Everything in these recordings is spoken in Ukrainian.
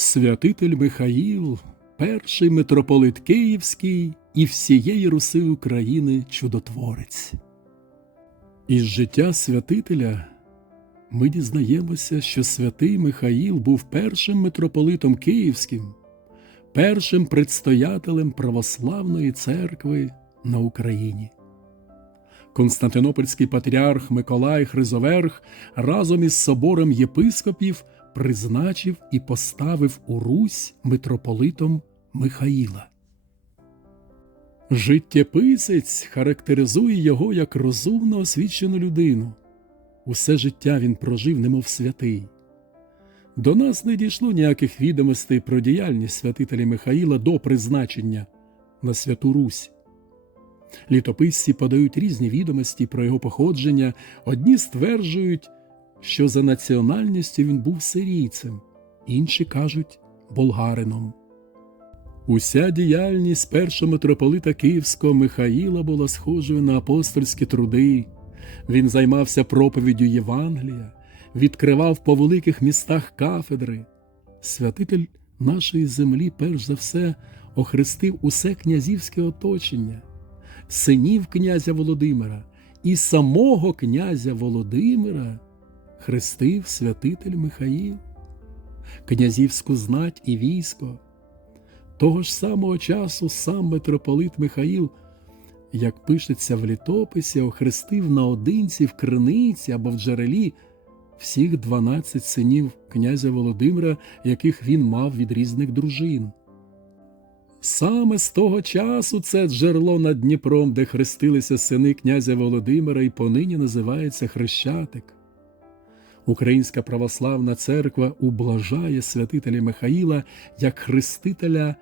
Святитель Михаїл, перший митрополит Київський і всієї Руси України чудотворець. Із життя святителя ми дізнаємося, що святий Михаїл був першим митрополитом Київським, першим предстоятелем православної церкви на Україні. Константинопольський патріарх Миколай Хризоверх разом із собором єпископів призначив і поставив у Русь митрополитом Михаїла. Життєписець характеризує його як розумно освічену людину. Усе життя він прожив, немов святий. До нас не дійшло ніяких відомостей про діяльність святителя Михаїла до призначення на Святу Русь. Літописці подають різні відомості про його походження. Одні стверджують, що за національністю він був сирійцем, інші кажуть болгарином. Уся діяльність першого митрополита Київського Михаїла була схожою на апостольські труди. Він займався проповіддю Євангелія, відкривав по великих містах кафедри. Святитель нашої землі, перш за все, охрестив усе князівське оточення, синів князя Володимира і самого князя Володимира хрестив святитель Михаїл, князівську знать і військо. Того ж самого часу сам митрополит Михаїл, як пишеться в літописі, охрестив наодинці в криниці або в джерелі всіх дванадцять синів князя Володимира, яких він мав від різних дружин. Саме з того часу це джерело над Дніпром, де хрестилися сини князя Володимира, і понині називається Хрещатик. Українська православна церква ублажає святителя Михаїла як хрестителя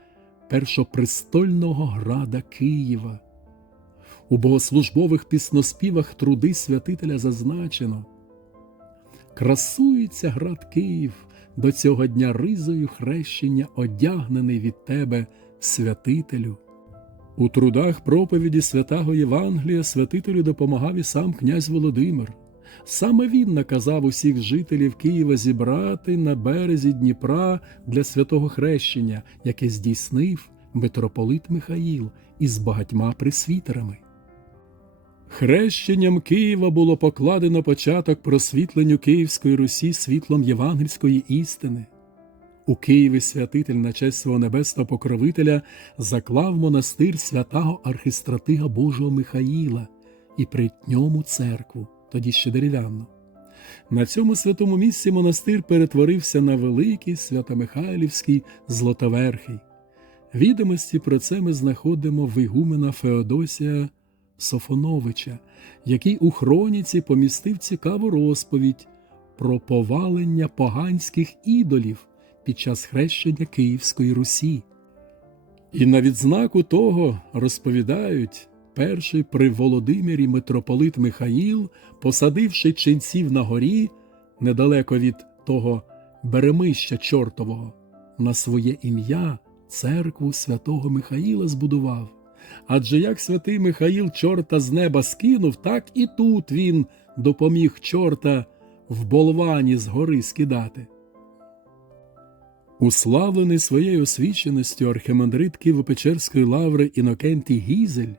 першопрестольного града Києва. У богослужбових пісноспівах труди святителя зазначено Красується град Київ до цього дня ризою хрещення, одягнений від тебе, святителю. У трудах проповіді святого Євангелія святителю допомагав і сам князь Володимир. Саме він наказав усіх жителів Києва зібрати на березі Дніпра для святого хрещення, яке здійснив митрополит Михаїл із багатьма присвітерами. Хрещенням Києва було покладено початок просвітленню Київської Русі світлом євангельської істини. У Києві святитель на честь свого небесного покровителя заклав монастир святого архистратига Божого Михаїла і при ньому церкву, тоді ще дерев'яну. На цьому святому місці монастир перетворився на великий святомихайлівський Злотоверхий. Відомості про це ми знаходимо в ігумена Феодосія Софоновича, який у хроніці помістив цікаву розповідь про повалення поганських ідолів під час хрещення Київської Русі. І на відзнаку того розповідають, перший при Володимирі митрополит Михаїл, посадивши ченців на горі недалеко від того Беремища Чортового, на своє ім'я церкву святого Михаїла збудував. Адже як святий Михаїл чорта з неба скинув, так і тут він допоміг чорта в болвані з гори скидати. Уславлений своєю освіченістю архимандрит Києво-Печерської лаври Інокентій Гізель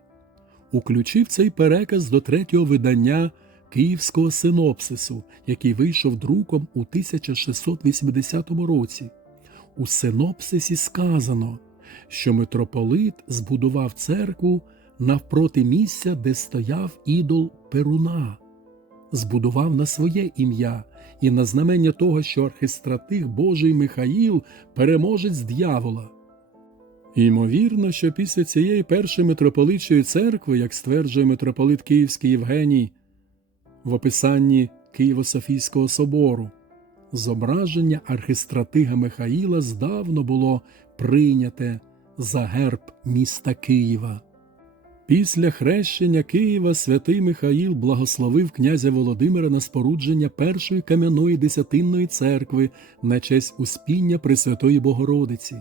уключив цей переказ до третього видання Київського синопсису, який вийшов друком у 1680 році. У синопсисі сказано, що митрополит збудував церкву навпроти місця, де стояв ідол Перуна, збудував на своє ім'я і на знамення того, що архистратих Божий Михаїл переможець д'явола. Ймовірно, що після цієї першої митрополитчої церкви, як стверджує митрополит Київський Євгеній, в описанні Києво-Софійського собору, зображення архистратига Михаїла здавно було прийняте за герб міста Києва. Після хрещення Києва святий Михаїл благословив князя Володимира на спорудження першої кам'яної десятинної церкви на честь успіння Пресвятої Богородиці.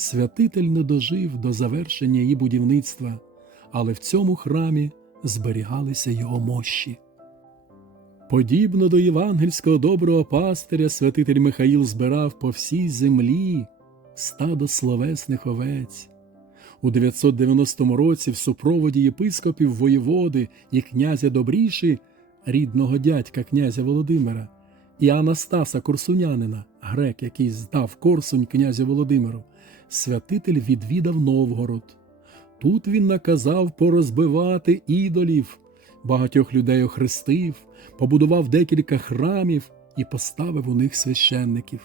Святитель не дожив до завершення її будівництва, але в цьому храмі зберігалися його мощі. Подібно до євангельського доброго пастиря, святитель Михаїл збирав по всій землі стадо словесних овець. У 990 році в супроводі єпископів воєводи і князя Добріші, рідного дядька князя Володимира, і Анастаса Корсунянина, грек, який здав Корсунь князю Володимиру, святитель відвідав Новгород. Тут він наказав порозбивати ідолів, багатьох людей охрестив, побудував декілька храмів і поставив у них священників.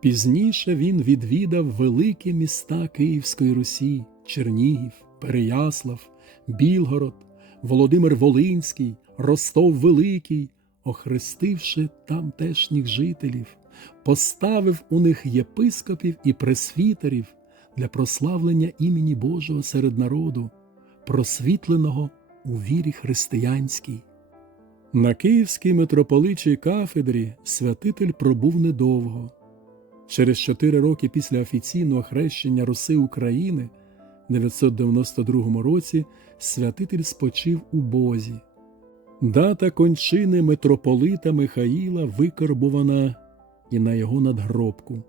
Пізніше він відвідав великі міста Київської Русі, Чернігів, Переяслав, Білгород, Володимир Волинський, Ростов Великий, охрестивши тамтешніх жителів, поставив у них єпископів і пресвітерів для прославлення імені Божого серед народу, просвітленого у вірі християнській. На Київській митрополичій кафедрі святитель пробув недовго. Через чотири роки після офіційного хрещення Руси України в 992 році святитель спочив у Бозі. Дата кончини митрополита Михаїла викарбувана і на його надгробку.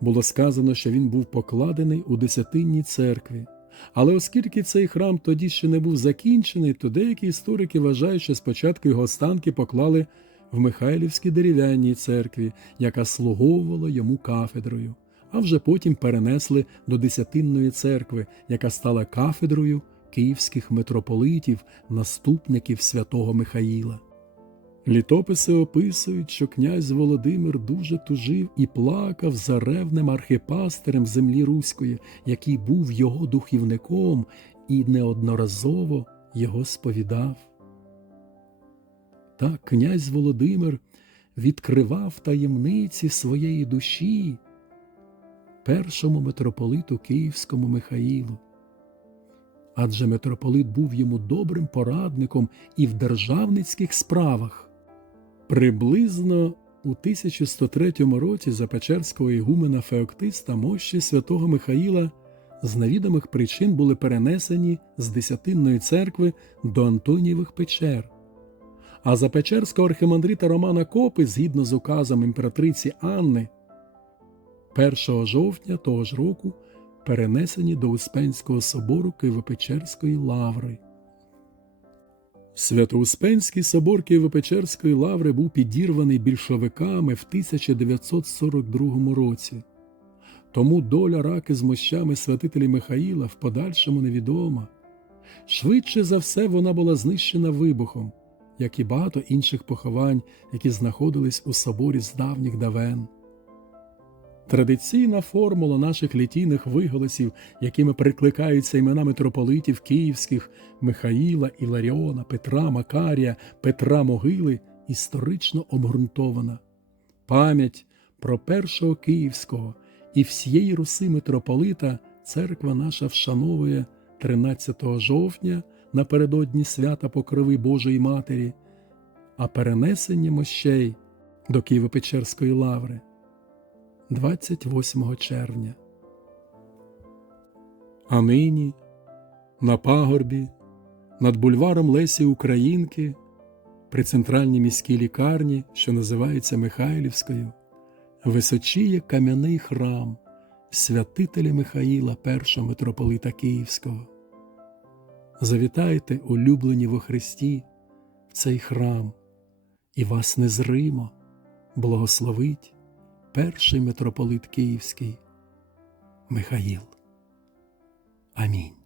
Було сказано, що він був покладений у Десятинній церкві. Але оскільки цей храм тоді ще не був закінчений, то деякі історики вважають, що спочатку його останки поклали в Михайлівській дерев'яній церкві, яка слуговувала йому кафедрою, а вже потім перенесли до Десятинної церкви, яка стала кафедрою київських митрополитів, наступників святого Михаїла. Літописи описують, що князь Володимир дуже тужив і плакав за ревним архипастерем землі Руської, який був його духівником і неодноразово його сповідав. Так князь Володимир відкривав таємниці своєї душі першому митрополиту Київському Михаїлу. Адже митрополит був йому добрим порадником і в державницьких справах. Приблизно у 1103 році за Печерського ігумена Феоктиста мощі святого Михаїла з невідомих причин були перенесені з Десятинної церкви до Антонієвих печер. А за Печерського архимандрита Романа Копи, згідно з указом імператриці Анни, 1 жовтня того ж року перенесені до Успенського собору Києво-Печерської лаври. Свято-Успенський собор Києво-Печерської лаври був підірваний більшовиками в 1942 році. Тому доля раки з мощами святителя Михаїла в подальшому невідома. Швидше за все вона була знищена вибухом, як і багато інших поховань, які знаходились у соборі з давніх давен. Традиційна формула наших літійних виголосів, якими прикликаються імена митрополитів київських Михаїла, Іларіона, Петра, Макарія, Петра Могили, історично обґрунтована. Пам'ять про першого київського і всієї руси митрополита церква наша вшановує 13 жовтня напередодні свята Покрови Божої Матері, а перенесення мощей до Києво-Печерської лаври. 28 червня. А нині на пагорбі над бульваром Лесі Українки при центральній міській лікарні, що називається Михайлівською, височіє кам'яний храм святителя Михаїла, першого митрополита Київського. Завітайте, улюблені во Христі, в цей храм, і вас незримо благословить перший митрополит Київський Михаїл. Амінь.